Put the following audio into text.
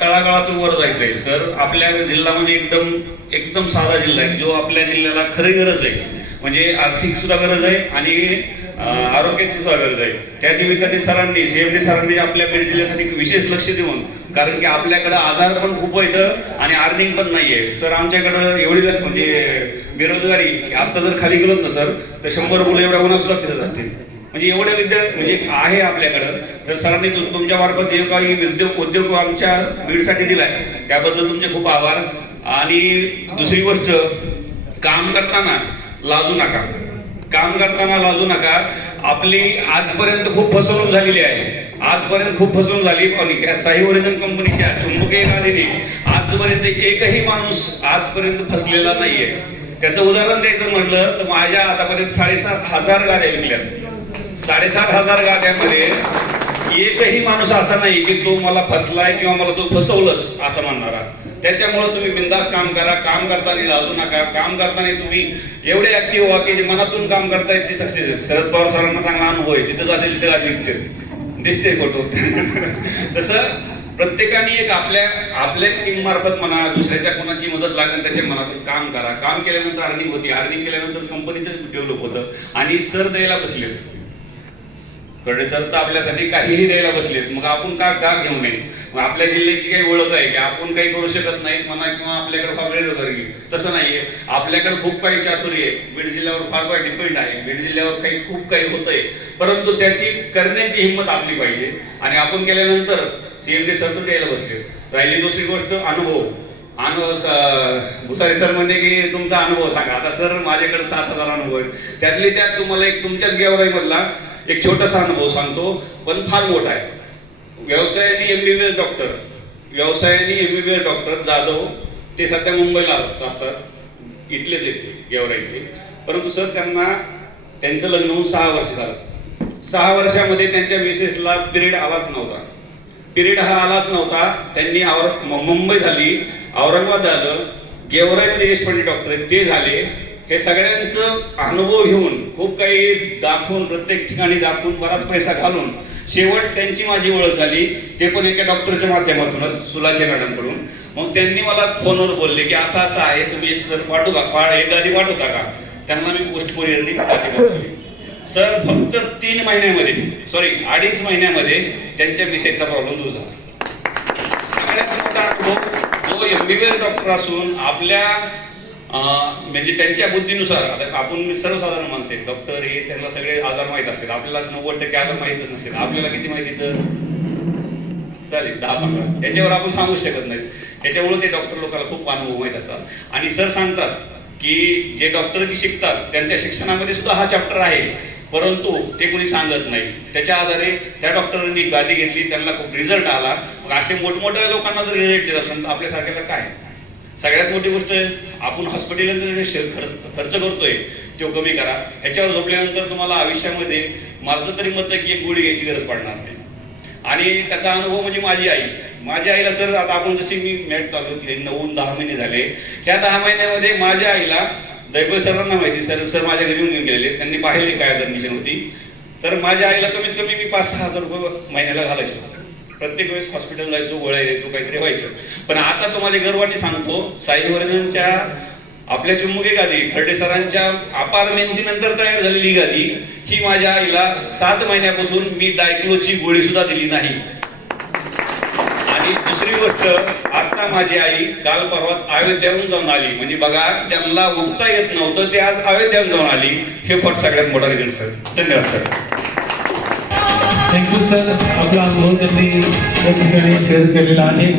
तळागाळातून वर जायचंय. सर आपल्या जिल्हा म्हणजे एकदम एकदम साधा जिल्हा आहे. जो आपल्या जिल्ह्याला खरी गरज आहे. म्हणजे आर्थिक सुद्धा गरज आहे आणि आरोग्याची सुद्धा गरज आहे. त्या निमित्ताने सरांनी सीएमडी सरांनी आपल्या बीड जिल्ह्यासाठी विशेष लक्ष देऊन कारण की आपल्याकडे आजार पण खूप आहेत आणि अर्निंग पण नाहीये. सर आमच्याकडं एवढी म्हणजे बेरोजगारी आता जर खाली गेलो ना सर तर शंभर मुलं एवढ्या उन्हात सुद्धा फिरत असतील. म्हणजे एवढे विद्यार्थी म्हणजे आहे आपल्याकडं. तर सरांनी तुम- तुमच्या मार्फत जे काही उद्योग उद्योग आमच्या बीडसाठी दिलाय त्याबद्दल तुमचे खूप आभार. आणि दुसरी गोष्ट काम करताना लाजू नका. काम करताना लाजू नका. आपली आजपर्यंत खूप फसवणूक झालेली आहे. आजपर्यंत खूप फसवणूक झाली पण या साई ओरिजन कंपनीच्या चुंबकीय गाडीने आजपर्यंत एकही माणूस आजपर्यंत फसलेला नाहीये. त्याचं उदाहरण द्यायचं म्हटलं तर माझ्या आतापर्यंत साडेसात हजार गाड्या विकल्या साडेसात हजार गाड्यामध्ये एकही माणूस असा नाही की तो मला फसलाय किंवा मला तो फसवलंस असं म्हणणारा. त्याच्यामुळे तुम्ही बिंदास काम करा. काम करताना लाजू नका. काम करताना तुम्ही एवढे ऍक्टिव्ह व्हा की जे मनातून काम करतायत ते सक्सेस शरद पवार सरांना चांगला अनुभव आहे. जिथे जाते तिथे गाडी दिसते फोटो तसं प्रत्येकाने एक आपल्या आपल्या टीम मार्फत म्हणा दुसऱ्याच्या कोणाची मदत लागेल त्याच्या मनातून काम करा. काम केल्यानंतर अर्निंग होती. अर्निंग केल्यानंतर कंपनीचं डेव्हलप होतं. आणि सर द्यायला बसले सर तर आपल्यासाठी काहीही द्यायला बसलेत मग आपण का का घेऊ नये? मग आपल्या जिल्ह्याची काही ओळख आहे की आपण काही करू शकत नाही म्हणा किंवा आपल्याकडे फार बेरोजगारी तसं नाहीये. आपल्याकडे खूप काही चातुर्य आहे. बीड जिल्ह्यावर फार काही डिपेंड आहे. बीड जिल्ह्यावर काही खूप काही होतंय. परंतु त्याची करण्याची हिंमत आपली पाहिजे. आणि आपण केल्यानंतर सीएमडी सर तर द्यायला बसले राहिली दुसरी गोष्ट अनुभव. अनुभव भुसारी सर म्हणजे की तुमचा अनुभव सांगा. आता सर माझ्याकडे सात हजार अनुभव आहे त्यातले त्यात तुम्हाला एक तुमच्याच गेवराईमधला एक छोटासा अनुभव सांगतो पण फार मोठा आहे. व्यवसायाने एमबीबीएस डॉक्टर व्यवसायाने एमबीबीएस डॉक्टर जाधव ते सध्या मुंबईला असतात इथलेच येते गेवराईचे. परंतु सर त्यांना त्यांचं लग्न होऊन सहा वर्ष झालं. सहा वर्षामध्ये त्यांच्या मिसेसला पिरियड आलाच नव्हता. पिरियड हा आलाच नव्हता त्यांनी और मुंबई झाली औरंगाबाद झालं गेवराईमध्ये देशपांडे डॉक्टर आहेत ते झाले. हे सगळ्यांचं अनुभव घेऊन खूप काही दाखवून प्रत्येक ठिकाणी दाखवून बराच पैसा घालून शेवट त्यांची माझी ओळख झाली. ते पण एका डॉक्टरच्या माध्यमातूनच सुलाखे मॅडमकडून. मग त्यांनी मला फोनवर बोलले की असं असं आहे तुम्ही एक सर पाठवू का? पाठ एक गाडी पाठवता का? त्यांना मी पोस्ट कुरिअरनी गाडी पाठवली. सर फक्त तीन महिन्यामध्ये सॉरी अडीच महिन्यामध्ये त्यांच्या विषयीचा प्रॉब्लेम दूर झाला. सगळ्यात मोठा अनुभव जो एमबीबीएस डॉक्टर असून आपल्या म्हणजे त्यांच्या बुद्धीनुसार आता आपण सर्वसाधारण माणसं आहेत. डॉक्टर हे त्यांना सगळे आजार माहीत असतात. आपल्याला नव्वद टक्के आजार माहीतच नसेल आपल्याला किती माहिती तर? चालेल दहा पंधरा. त्याच्यावर आपण सांगू शकत नाही त्याच्यामुळे ते डॉक्टर लोकांना खूप अनुभव माहीत असतात. आणि सर सांगतात की जे डॉक्टर की शिकतात त्यांच्या शिक्षणामध्ये सुद्धा हा चॅप्टर आहे. परंतु ते कोणी सांगत नाही. त्याच्या आधारे त्या डॉक्टरांनी गादी घेतली. त्यांना खूप रिझल्ट आला. मग असे मोठमोठ्या लोकांना जर रिझल्ट देत असेल तर आपल्यासारख्याला काय? सगळ्यात मोठी गोष्ट आपण हॉस्पिटलमध्ये जे खर्च खर्च करतोय तो कमी करा. ह्याच्यावर झोपल्यानंतर तुम्हाला आयुष्यामध्ये माझं तरी मत आहे की एक गोळी घ्यायची गरज पडणार नाही. आणि त्याचा अनुभव म्हणजे माझी आई. माझ्या आईला सर आता आपण जशी मी मॅट चालू केली नऊ दहा महिने झाले. ह्या दहा महिन्यामध्ये माझ्या आईला दैव सरांना माहिती सर सर माझ्या घरी येऊन गेलेले त्यांनी पाहिले काय कंडिशन होती. तर माझ्या आईला कमीत कमी मी पाच सहा हजार रुपये महिन्याला घालायचो. प्रत्येक वेळेस हॉस्पिटल जायचो गोळ्या द्यायचो काहीतरी व्हायचं. पण आता तुम्हाला गर्वाने सांगतो साई वर्जनच्या आपल्या चुंबकी गादी खर्डे सरांच्या अपार मेहनतीनंतर तयार झालेली गादी ही माझ्या आईला सात महिन्यापासून मी डायक्लोची गोळी सुद्धा दिली नाही. आणि दुसरी गोष्ट आता माझी आई काल परवाच अयोध्याहून जाऊन आली. म्हणजे बघा ज्यांना उठता येत नव्हतं ते आज अयोध्याहून जाऊन आली. हे पट सगळ्यात मोठा रिझल्ट सर धन्यवाद सर थँक्यू सर आपला अनुभव त्यांनी या ठिकाणी शेअर केलेला आहे.